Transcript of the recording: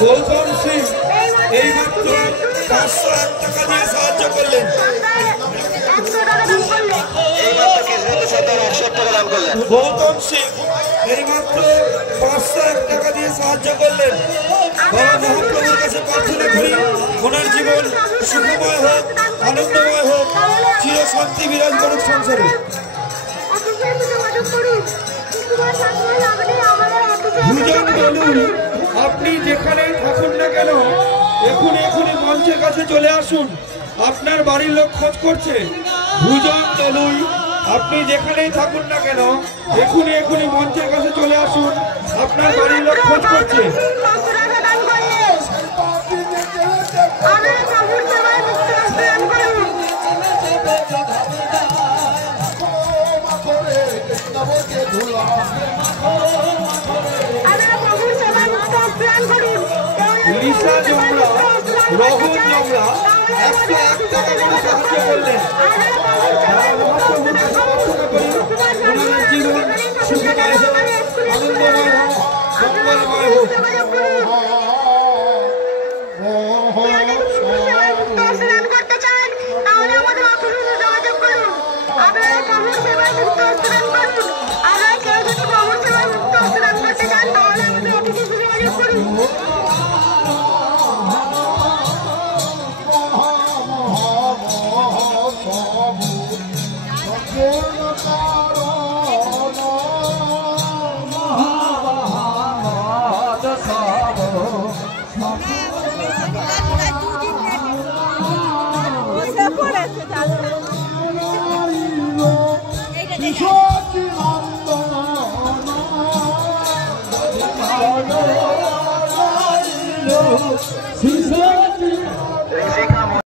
গৌতম সিং এই মাত্র 501 টাকা দিয়ে সাহায্য করলেন। গৌতম সিং এই মাত্র 501 টাকা দিয়ে সাহায্য করলেন। বাবা মহাপ্রভুর কাছে প্রার্থনা করি ওনার জীবন সুখময় হোক, আনন্দময় হোক, চির শান্তি বিরাজ করুক সংসারে। ভুজন বলুন, আপনি যেখানেই থাকুন না কেন এখনই মঞ্চের কাছে চলে আসুন, আপনার বাড়ির লোক খোঁজ করছে। ভুজন তলুই, আপনি যেখানেই থাকুন না কেন এখনই মঞ্চের কাছে চলে আসুন, আপনার বাড়ির লোক খোঁজ করছে। লিসা জমরা, রঘু জমরা 101 টাকা করে সাহায্য করলেন। ওনার জীবন সুখময় হোক, আনন্দময় হোক, মঙ্গলময় হোক। Sure.